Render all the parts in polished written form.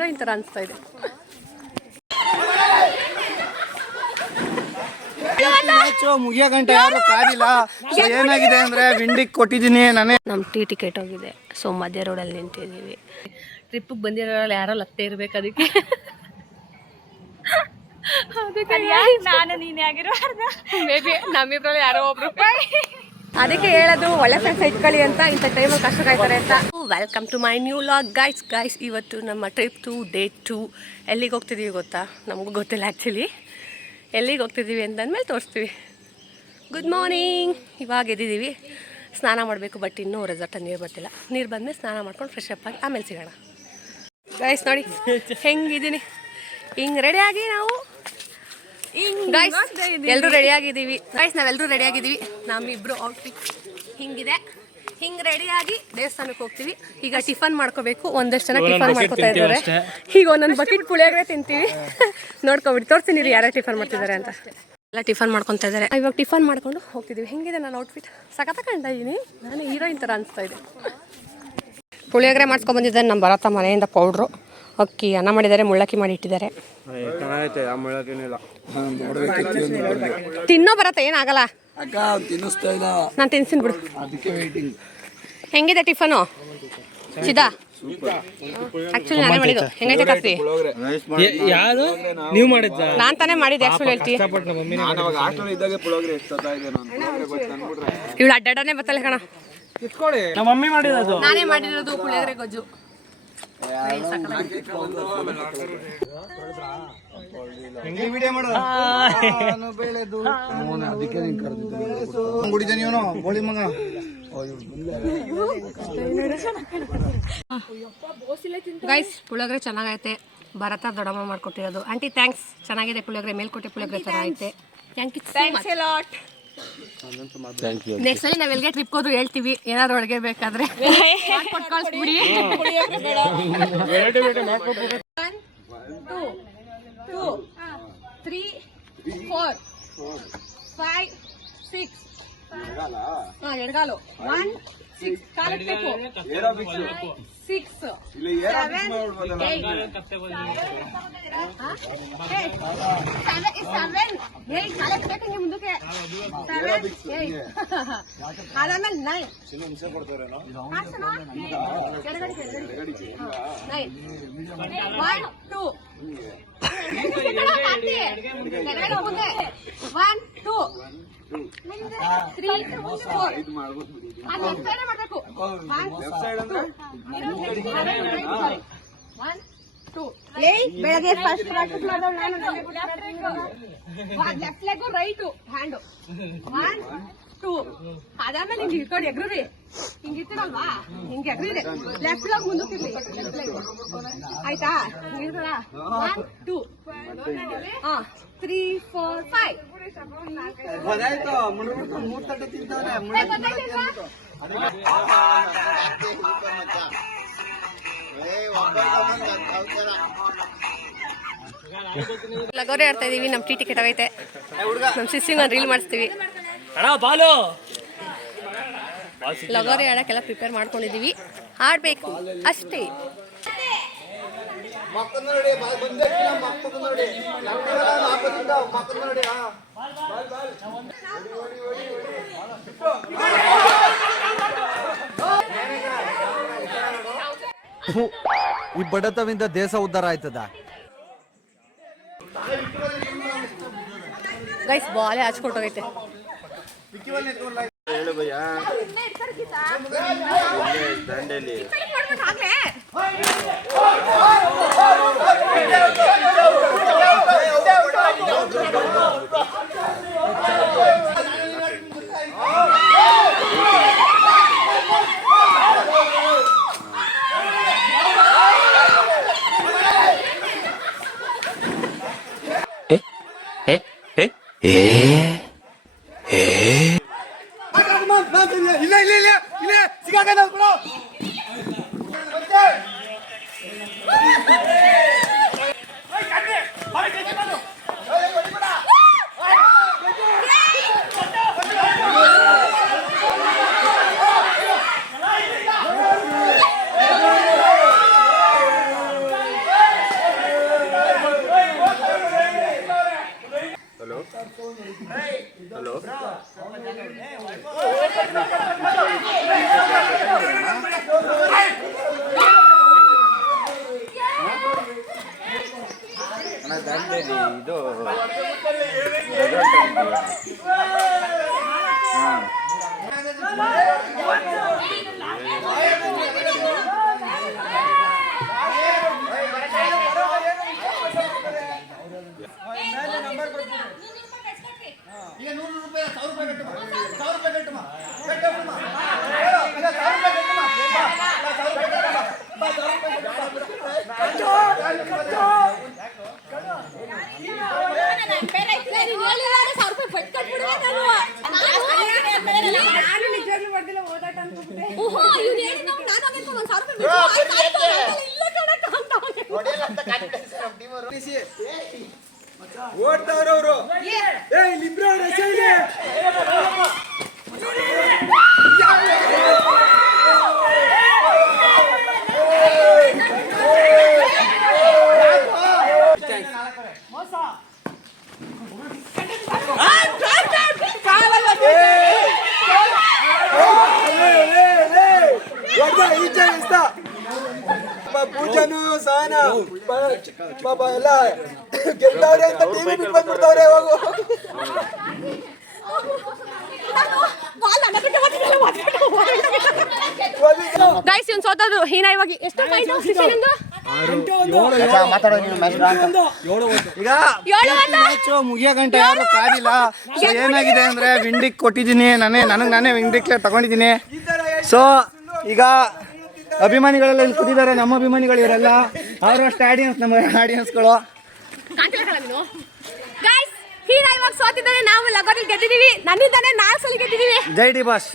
Heroine ಥರ ಅನಿಸ್ತಾ ಇದೆ. ಮುಗಿಯೋ ಗಂಟೆ ಯಾರು ಕಾದಿಲ್ಲ. ಏನಾಗಿದೆ ಅಂದ್ರೆ ವಿಂಡಿಗೆ ಕೊಟ್ಟಿದ್ದೀನಿ ನಾನೇ. ನಮ್ಮ ಟಿಕೆಟ್ ಹೋಗಿದೆ. ಸೊ ಮಧ್ಯ ರೋಡಲ್ಲಿ ನಿಂತಿದ್ದೀವಿ. ಟ್ರಿಪ್ಪಿಗೆ ಬಂದಿರೋರಲ್ಲಿ ಯಾರೋ ಲತ್ತೆ ಇರ್ಬೇಕು ಅದಕ್ಕೆ. ನಾನು ನೀನೇ ಆಗಿರೋದು ಮೇ ಬಿ ನಮ್ಮಿಬ್ರಲ್ಲಿ ಯಾರೋ ಒಬ್ರು. ಅದಕ್ಕೆ ಹೇಳೋದು ಒಳ್ಳೆ ಫ್ರೆಂಡ್ಸ್ ಇಟ್ಕೊಳ್ಳಿ ಅಂತ, ಇಂಥ ಟೈಮಲ್ಲಿ ಕಷ್ಟಕ್ಕಾಯ್ತಾರೆ ಅಂತ. Welcome to my new vlog guys. ಇವತ್ತು ನಮ್ಮ ಟ್ರಿಪ್ 2 ಡೇ 2 ಎಲ್ಲಿಗೆ ಹೋಗ್ತಿದ್ದೀವಿ ಗೊತ್ತಾ? ನಮಗೂ ಗೊತ್ತಿಲ್ಲ ಆ್ಯಕ್ಚುಲಿ. ಎಲ್ಲಿಗೆ ಹೋಗ್ತಿದ್ದೀವಿ ಅಂತಂದಮೇಲೆ ತೋರಿಸ್ತೀವಿ. Good morning. ಇವಾಗ ಎದ್ದಿದ್ದೀವಿ, ಸ್ನಾನ ಮಾಡಬೇಕು. ಬಟ್ ಇನ್ನೂ ರೆಸಾರ್ಟಲ್ಲಿ ನೀರು ಬರ್ತಿಲ್ಲ. ನೀರು ಬಂದಮೇಲೆ ಸ್ನಾನ ಮಾಡ್ಕೊಂಡು ಫ್ರೆಶ್ ಅಪ್ ಆಗಿ ಆಮೇಲೆ ಸಿಗೋಣ. ಗೈಸ್ ನೋಡಿ ಹೆಂಗಿದ್ದೀನಿ, ಹಿಂಗೆ ರೆಡಿಯಾಗಿ ನಾವು ಗೈಸ್ ಎಲ್ಲರೂ ರೆಡಿಯಾಗಿದ್ದೀವಿ. ಗೈಸ್ ನಾವೆಲ್ಲರೂ ರೆಡಿಯಾಗಿದ್ದೀವಿ. ನಮ್ಮಿಬ್ರು ಔಟ್ಫಿಟ್ ಹಿಂಗಿದೆ. ಹಿಂಗೆ ರೆಡಿಯಾಗಿ ದೇವಸ್ಥಾನಕ್ಕೆ ಹೋಗ್ತೀವಿ. ಈಗ ಟಿಫನ್ ಮಾಡ್ಕೋಬೇಕು. ಒಂದಷ್ಟು ಜನ ಟಿಫನ್ ಮಾಡ್ಕೋತಾ ಇದ್ದಾರೆ. ಈಗ ಒಂದೊಂದು ಬಕೆಟ್ ಪುಳಿಯೋಗರೆ ತಿಂತೀವಿ. ನೋಡ್ಕೊಬಿಟ್ಟು ತೋರಿಸ್ತೀನಿ ರೀ ಯಾರ್ಯಾರು ಟಿಫನ್ ಮಾಡ್ತಿದ್ದಾರೆ ಅಂತ. ಎಲ್ಲ ಟಿಫನ್ ಮಾಡ್ಕೊತಾ ಇದ್ದಾರೆ. ಇವಾಗ ಟಿಫನ್ ಮಾಡ್ಕೊಂಡು ಹೋಗ್ತಿದ್ದೀವಿ. ಹೆಂಗಿದೆ ನನ್ನ ಔಟ್ಫಿಟ್? ಸಖತ್ ಕಾಣ್ತಾ ಇದ್ದೀನಿ. ನಾನು ಹೀರೋಯಿನ್ ಥರ ಅನಿಸ್ತಾ ಇದೆ. ಪುಳಿಯೋಗರೆ ಮಾಡ್ಕೊಬಂದಿದ್ದಾರೆ ನಮ್ಮ ಭರತ ಮನೆಯಿಂದ. ಪೌಡ್ರು, ಅಕ್ಕಿ, ಅನ್ನ ಮಾಡಿದ್ದಾರೆ, ಮುಳ್ಳಕ್ಕಿ ಮಾಡಿ ಇಟ್ಟಿದ್ದಾರೆ. ತಿನ್ನೋ ಬರತ್ತೆ, ಏನಾಗಲ್ಲ. ನಾನು ತಿನ್ಸಿನ್ ಬಿಡು. ಹೆಂಗಿದೆ ಟಿಫನು ಚಿದಾ? ಆಕ್ಚುಲಿ ನಾನೇ ಮಾಡಿದ್ದು. ಹೆಂಗೈತೆ ಕಾಫಿ? ನೀವು ಮಾಡಿದ್ದ? ನಾನು ತಾನೇ ಮಾಡಿದ್ದೆ ಆಕ್ಚುಲಿ. ಹೇಳ್ತಿ ಇವಳು ಅಡ್ಡಾಡನೆ ಬತ್ತಲ್ಲ ಕಣ. ನಮ್ಮ ಮಮ್ಮಿ ಮಾಡಿರೋದು. ನಾನೇ ಮಾಡಿರೋದು ಪುಳಿಯೋಗರೆ ಗೊಜ್ಜು. ಗೈಸ್ ಪುಳಿಯೋಗರೆ ಚೆನ್ನಾಗೈತೆ. ಭರತ ದೊಡ್ಡಮ್ಮ ಮಾಡ್ಕೊಟ್ಟಿರೋದು. Aunty thanks. ಚೆನ್ನಾಗಿದೆ ಪುಳಿಯೋಗರೆ. ಮೇಲ್ಕೋಟೆ ಪುಳಿಯೋಗರೆ ಥರ ಐತೆ. Thank you. ನೆಕ್ಸ್ಟ್ ಸಲ ನಾವು ಎಲ್ಲಿಗೆ ಟ್ರಿಪ್ ಹೋದ್ರು ಹೇಳ್ತೀವಿ, ಏನಾದ್ರು ಅಡುಗೆ ಬೇಕಾದ್ರೆ ಕಳಿಸ್ಬಿಡಿ. 1 2 3 4 5 6 ಎಡಗಾಲು 1 6 ಕಾಲಿಡ್ಬೇಕು 6 7 8 ಮುಂದಕ್ಕೆ 7 8 ಅದಾದ್ಮೇಲೆ 9 1 2 ಬೆಳಗ್ಗೆ ಫಸ್ಟ್ ಪ್ರಾಕ್ಟೀಸ್ ಮಾಡಿದವಳು ನಾನು. ಲೆಫ್ಟ್ ಲೆಗ್ ರೈಟ್ ಹ್ಯಾಂಡ್ 1 2 ಅದಾದ್ಮೇಲೆ ಹಿಂಗೆ ಇಟ್ಕೊಂಡು ಎಗ್ರಿ. ಹಿಂಗೆ ಇರ್ತೀರಲ್ವಾ, ಹಿಂಗೆ ಎಗ್ರಿದೆ. Left leg ಮುಂದಕ್ಕಿರ್ಲಿ. ಆಯ್ತಾ? ಹಿಂಗಿರ್ತದ 1 2 3 4 5 ಲಗೋರಿ ಆಡ್ತಾ ಇದೀವಿ. ನಮ್ಮ ಟಿಕೆಟ್ ಆಗೈತೆ. ನಮ್ಮ ಸಿಸ್ಸಿಂಗ್ ಒಂದು ರೀಲ್ ಮಾಡಿಸ್ತೀವಿ. ಲಗೋರಿ ಆಡೋಕ್ಕೆಲ್ಲ ಪ್ರಿಪೇರ್ ಮಾಡ್ಕೊಂಡಿದ್ದೀವಿ. ಆಡಬೇಕು ಅಷ್ಟೇ. ಈ ಬಡತವಿಂದ ದೇಶ ಉದ್ಧಾರ ಆಯ್ತದ. ಗೈಸ್ ಬಾಲೆ ಹಚ್ಕೊಟ್ಟೋಗೈತೆ. ಇದು ಓಡ್ತಾವ್ರವ್ರು ಪೂಜಾನು ಸಹನ ಪಾಪ ಎಲ್ಲ ಗೆಲ್ತಾವ್ರೆ ಅಂತ ಟಿವಿ ಬಿಟ್ಟು ಬಂದ್ಬಿಡ್ತಾವ್ರೆ ಹೋಗು. ಗೈಸ್ ಇವ್ನು ಸೋತದ್ರು ಹೀನ ಇವಾಗ ಎಷ್ಟು ಪಾಯಿಂಟ್ ನಿಮ್ದು ಈಗ ಮ್ಯಾಚ್ ಮುಗಿಯೋ ಗಂಟೆ ಯಾರು ಕಾದಿಲ್ಲ. ಸೊ ಏನಾಗಿದೆ ಅಂದ್ರೆ ವಿಂಡಿಕ್ ಕೊಟ್ಟಿದ್ದೀನಿ, ನಾನೇ ವಿಂಡಿಕ್ ತಗೊಂಡಿದ್ದೀನಿ. ಸೊ ಈಗ ಅಭಿಮಾನಿಗಳೆಲ್ಲ ಇಲ್ಲಿ ಕೂತಿದ್ದಾರೆ, ನಮ್ಮ ಅಭಿಮಾನಿಗಳು ಇವರೆಲ್ಲ, ಅವರಷ್ಟು ಆಡಿಯನ್ಸ್, ನಮ್ಮ ಆಡಿಯನ್ಸ್ಗಳು. ಗೈಸ್ ಹೀನ ಇವಾಗ ಸೋತಿದ್ದಾರೆ, ನಾವು ಲಗೋರಿ ಗೆದ್ದಿದೀವಿ, ನನ್ನಿಂದಾನೆ 4 ಸಲ ಗೆದ್ದಿದೀವಿ. ಜೈ ಡಿ ಬಾಸ್.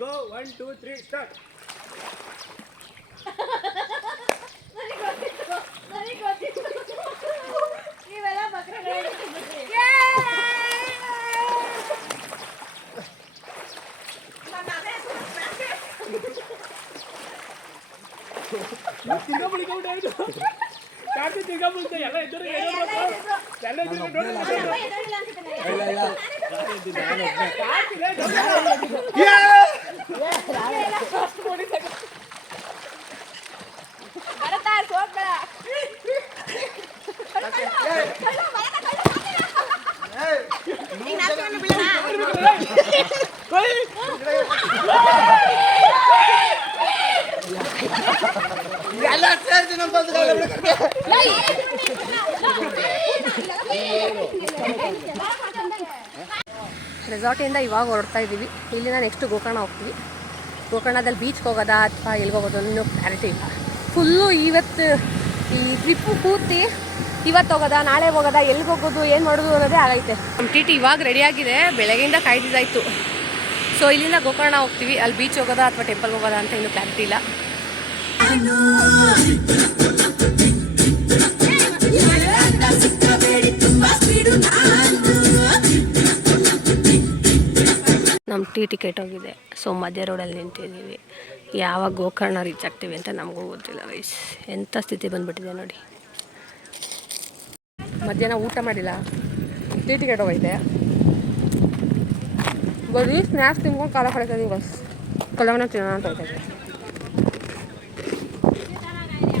Go 1 2 3 start. ರೆಸಾರ್ಟಿಂದ ಇವಾಗ ಹೊರಡ್ತಾ ಇದ್ದೀವಿ. ಇಲ್ಲಿಂದ ನೆಕ್ಸ್ಟ್ ಗೋಕರ್ಣ ಹೋಗ್ತೀವಿ. ಗೋಕರ್ಣದಲ್ಲಿ ಬೀಚ್ಗೆ ಹೋಗೋದಾ ಅಥವಾ ಎಲ್ಲಿಗೆ ಹೋಗೋದು ಇನ್ನೂ ಕ್ಲಾರಿಟಿ ಇಲ್ಲ. ಫುಲ್ಲು ಇವತ್ತು ಈ ಟ್ರಿಪ್ಪು ಪೂರ್ತಿ ಇವತ್ತು ಹೋಗೋದಾ ನಾಳೆ ಹೋಗೋದಾ ಎಲ್ಲಿಗೆ ಹೋಗೋದು ಏನು ಮಾಡೋದು ಅನ್ನೋದೇ ಆಗೈತೆ. ನಮ್ಮ ಟಿ ಇವಾಗ ರೆಡಿಯಾಗಿದೆ, ಬೆಳಗ್ಗೆಯಿಂದ ಕಾಯ್ದಿದ್ದಾಯಿತು. ಸೊ ಇಲ್ಲಿಂದ ಗೋಕರ್ಣ ಹೋಗ್ತೀವಿ, ಅಲ್ಲಿ ಬೀಚ್ ಹೋಗೋದಾ ಅಥವಾ ಟೆಂಪಲ್ಗೆ ಹೋಗೋದಾ ಅಂತ ಇನ್ನೂ ಕ್ಲಾರಿಟಿ ಇಲ್ಲ. ನಮ್ಮ ಟಿಕೆಟ್ ಹೋಗಿದೆ. ಸೊ ಮಧ್ಯ ರೋಡಲ್ಲಿ ನಿಂತಿದ್ದೀವಿ. ಯಾವಾಗ ಗೋಕರ್ಣ ರೀಚ್ ಆಗ್ತೀವಿ ಅಂತ ನಮಗೂ ಗೊತ್ತಿಲ್ಲ ವಯಸ್. ಎಂಥ ಸ್ಥಿತಿ ಬಂದುಬಿಟ್ಟಿದೆ ನೋಡಿ. ಮಧ್ಯಾಹ್ನ ಊಟ ಮಾಡಿಲ್ಲ, ಟಿಕೆಟ್ ಹೋಗೈತೆ, ಬರೀ ಸ್ನ್ಯಾಕ್ಸ್ ತಿನ್ಕೊಂಡು ಕಾಲ ಕಳೀತಿದ್ದೀವಿ ಬಸ್. ಕಲವನ್ನ ತಿನ್ನೋಣ ಅಂತ ಹೋಗ್ತೈತೆ.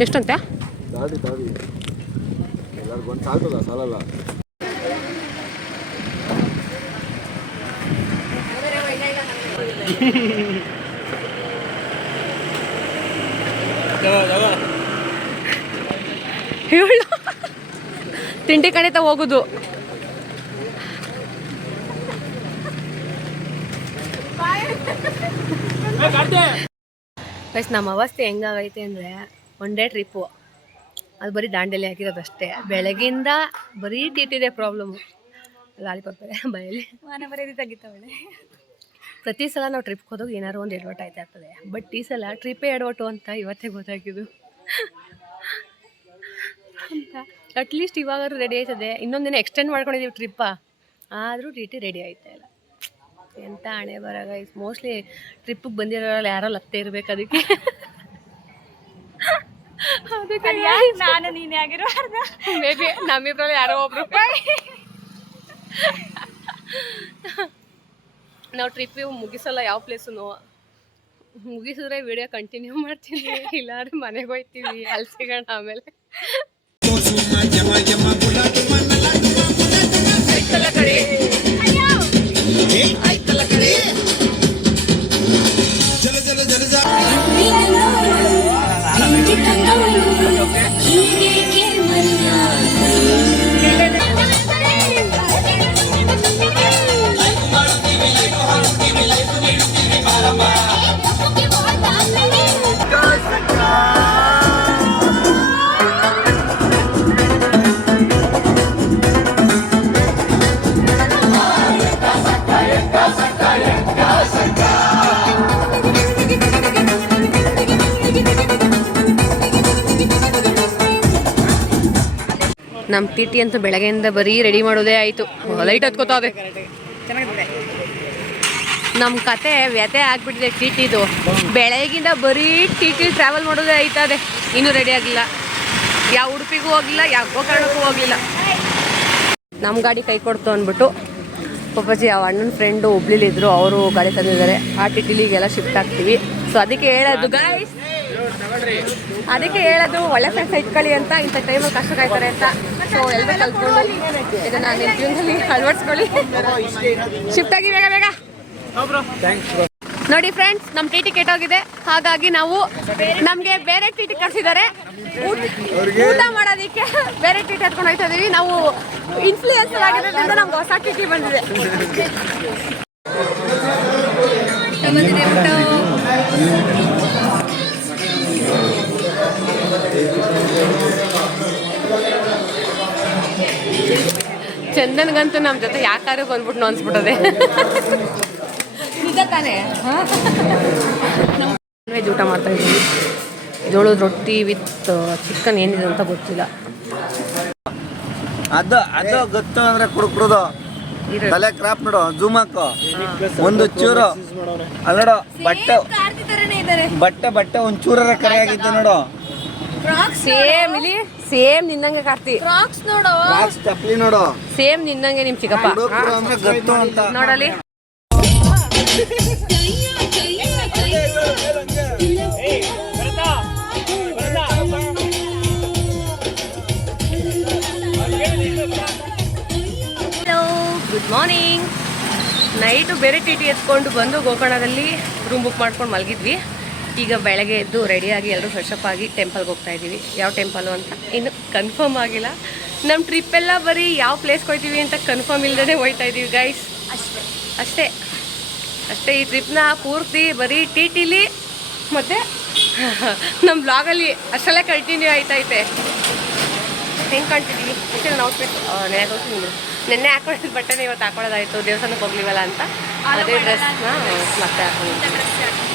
ಎಷ್ಟಂತ ಹೇಳು ತಿಂಡಿ ಕಣಿತ ಹೋಗುದು. ಗೈಸ್ ನಮ್ಮ ಅವಸ್ಥೆ ಹೆಂಗಾಗೈತೆ ಅಂದರೆ ಒನ್ ಡೇ ಟ್ರಿಪ್ಪು, ಅದು ಬರೀ ದಾಂಡೇಲಿ ಹಾಕಿರೋದಷ್ಟೇ. ಬೆಳಗಿಂದ ಬರೀ ಟಿಟಿದೆ ಪ್ರಾಬ್ಲಮ್ಮು. ಲಾಲಿಪಾಪ್ ಬಯಲಿ ಮನೆ ಬರೀ ತೆಗಿತಾವಳೆ. ಪ್ರತಿ ಸಲ ನಾವು ಟ್ರಿಪ್ಗೆ ಹೋದಾಗ ಏನಾದ್ರು ಒಂದು ಎಡವಟ್ಟು ಆಯ್ತಾ ಇರ್ತದೆ. ಬಟ್ ಈ ಸಲ ಟ್ರಿಪ್ಪೇ ಎಡವಟ್ಟು ಅಂತ ಇವತ್ತೇ ಗೊತ್ತಾಗಿದ್ದು. ಅಂತ ಅಟ್ಲೀಸ್ಟ್ ಇವಾಗಾದ್ರೂ ರೆಡಿ ಆಯ್ತದೆ. ಇನ್ನೊಂದಿನ ಎಕ್ಸ್ಟೆಂಡ್ ಮಾಡ್ಕೊಂಡಿದ್ದೀವಿ ಟ್ರಿಪ್ಪ, ಆದರೂ ಟಿ ಟಿ ರೆಡಿ ಆಯ್ತಾ ಇಲ್ಲ. ಎಂಥ ಹಣೆ ಬರ ಗೈಸ್. ಮೋಸ್ಟ್ಲಿ ಟ್ರಿಪ್ಪಿಗೆ ಬಂದಿರೋಲ್ಲ ಯಾರೋ ಲತ್ತೆ ಇರ್ಬೇಕು ಅದಕ್ಕೆ. ಅದಕ್ಕೆ ನಾನು ನೀನೇ ಆಗಿರಬಾರ್ದು. ಮೇ ಬಿ ನಮ್ಮಿಬ್ರಲ್ಲಿ ಯಾರೋ ಒಬ್ರು. ನಾವು ಟ್ರಿಪ್ಪಿಗೆ ಮುಗಿಸಲ್ಲ ಯಾವ ಪ್ಲೇಸು. ಮುಗಿಸಿದ್ರೆ ವಿಡಿಯೋ ಕಂಟಿನ್ಯೂ ಮಾಡ್ತೀವಿ, ಇಲ್ಲಾಂದ್ರೆ ಮನೆಗೆ ಹೋಗ್ತೀವಿ. ಅಲ್ಲಿ ಸಿಗೋಣ ಆಮೇಲೆ. ನಮ್ಮ ಟಿ ಟಿ ಅಂತೂ ಬೆಳಗ್ಗೆಯಿಂದ ಬರೀ ರೆಡಿ ಮಾಡೋದೇ ಆಯಿತು. ಲೈಟ್ ಹತ್ಕೋತಾವೆ. ನಮ್ಮ ಕತೆ ವ್ಯತೆ ಆಗಿಬಿಟ್ಟಿದೆ ಟಿ ಟಿದು. ಬೆಳಗ್ಗಿಂದ ಬರೀ ಟಿ ಟಿ ಟ್ರಾವೆಲ್ ಮಾಡೋದೇ ಆಯ್ತದೆ. ಇನ್ನೂ ರೆಡಿ ಆಗಿಲ್ಲ. ಯಾವ ಉಡುಪಿಗೂ ಹೋಗಲಿಲ್ಲ, ಯಾವ ಗೋಕರ್ಣಕ್ಕೂ ಹೋಗಲಿಲ್ಲ. ನಮ್ಮ ಗಾಡಿ ಕೈ ಕೊಡ್ತು ಅಂದ್ಬಿಟ್ಟು ಪಾಪಾಜಿ ಆ ಅಣ್ಣನ ಫ್ರೆಂಡು ಹುಬ್ಳಿಲಿದ್ರು, ಅವರು ಗಾಡಿ ತಂದಿದ್ದಾರೆ. ಆ ಟಿ ಟಿಲಿಗೆಲ್ಲ ಶಿಫ್ಟ್ ಆಗ್ತೀವಿ. ಸೊ ಅದಕ್ಕೆ ಹೇಳೋದು ಗಾಯ್ಸ್, ಒಳ್ಳೆ ಫ್ರೆಂಡ್ಸ್ ಇಟ್ಕೊಳ್ಳಿ ಅಂತ. ಇಂಥ ಟೈಮಲ್ಲಿ ಕಷ್ಟ ಕಾಯ್ತಾರೆ ಅಂತ. ಸೊ ಎಲ್ಲರೂ ಕಲ್ತ್ಕೊಂಡು ಇದನ್ನು ನಿಮ್ಮ ಜೀವನದಲ್ಲಿ ಅಳವಡಿಸ್ಕೊಳ್ಳಿ. ಶಿಫ್ಟ್ ಆಗಿ ಬೇಗ ಬೇಗ ನೋಡಿ ಫ್ರೆಂಡ್ಸ್. ನಮ್ಮ ಟಿ ಟಿ ಕೆಟ್ಟೋಗಿದೆ, ಹಾಗಾಗಿ ನಾವು ನಮಗೆ ಬೇರೆ ಟಿ ಟಿ ಕಳಿಸಿದ್ದಾರೆ ಊಟ ಮಾಡೋದಕ್ಕೆ. ಬೇರೆ ಟಿ ಟಿ ಹತ್ಕೊಂಡು ಹೋಗ್ತಾ ಇದೀವಿ. ನಾವು ಇನ್ಫ್ಲೂಯೆನ್ಸರ್ ಆಗಿರೋದ್ರಿಂದ ನಮ್ಗೆ ಹೊಸ ಟಿ ಟಿ ಬಂದಿದೆ. ಚಂದನ್ಗಂತೂ ನಮ್ಮ ಜೊತೆ ಯಾಕಾರು ಬಂದ್ಬಿಟ್ಟು ಅನ್ಸ್ಬಿಟ್ಟದೆ. ನಿಜ ತಾನೇ. ನಾನ್ ವೆಜ್ ಊಟ ಮಾಡ್ತಾ ಇದ್ದೀವಿ. ಜೋಳದ ರೊಟ್ಟಿ ವಿತ್ ಚಿಕನ್ ಏನಿದೆ ಅಂತ ಗೊತ್ತಿಲ್ಲ. ಅದು ಗೊತ್ತು ಅಂದ್ರೆ ಕುಡುಕ್ರುದು ತಲೆ ಕ್ರಾಪ್ ನೋಡು, ಜೂಮ್ ಹಾಕು. ಒಂದು ಚೂರು ಅಲ್ಲಿ ನೋಡು, ಬಟ್ಟೆ ಒಂದ್ ಚೂರರ ಕರೆ ಆಗಿದ್ದು ನೋಡು. ಸೇಮ್ ಇಲ್ಲಿ ಸೇಮ್ ನಿನ್ನಂಗೆ ಕಾರ್ತಿ. ಚಪ್ಪಲಿ ನೋಡು, ಸೇಮ್ ನಿನ್ನಂಗೆ ನಿಮ್ ಚಿಕ್ಕಪ್ಪ. ಅಂದ್ರೆ ಗೊತ್ತು ಅಂತ ನೋಡಲಿ. Hello, good morning. ನೈಟು ಬೇರೆ ಟಿ ಟಿ ಎತ್ಕೊಂಡು ಬಂದು ಗೋಕರ್ಣದಲ್ಲಿ ರೂಮ್ ಬುಕ್ ಮಾಡ್ಕೊಂಡು ಮಲಗಿದ್ವಿ. ಈಗ ಬೆಳಗ್ಗೆ ಎದ್ದು ರೆಡಿಯಾಗಿ ಎಲ್ಲರೂ ಫ್ರೆಶಪ್ ಆಗಿ ಟೆಂಪಲ್ಗೆ ಹೋಗ್ತಾ ಇದ್ದೀವಿ. ಯಾವ ಟೆಂಪಲು ಅಂತ ಇನ್ನೂ ಕನ್ಫರ್ಮ್ ಆಗಿಲ್ಲ. ನಮ್ಮ ಟ್ರಿಪ್ಪೆಲ್ಲ ಬರೀ ಯಾವ ಪ್ಲೇಸ್ಗೆ ಹೋಗ್ತೀವಿ ಅಂತ ಕನ್ಫರ್ಮ್ ಇಲ್ಲದೇ ಹೋಗ್ತಾ ಇದ್ದೀವಿ ಗೈಸ್. ಅಷ್ಟೇ ಈ ಟ್ರಿಪ್ನ ಪೂರ್ತಿ ಬರೀ ಟಿ ಟಿಲಿ ಮತ್ತು ನಮ್ಮ ಬ್ಲಾಗಲ್ಲಿ ಅಷ್ಟೆಲ್ಲ ಕಂಟಿನ್ಯೂ ಆಯ್ತೈತೆ. ಹೆಂಗೆ ಕಾಣ್ತಿದ್ದೀವಿ ಇಷ್ಟೇ ನಾನು ಔಟ್ಫಿಟ್ ನೆನ್ನೆ ಹಾಕೊಂಡಿದ್ದು ಬಟ್ಟೆನೇ ಇವತ್ತು ಹಾಕೊಳ್ಳೋದಾಯಿತು. ದೇವಸ್ಥಾನಕ್ಕೆ ಹೋಗ್ಲಿವಲ್ಲ ಅಂತ ಅದೇ ಡ್ರೆಸ್ನ ಮತ್ತೆ ಹಾಕೊಂಡು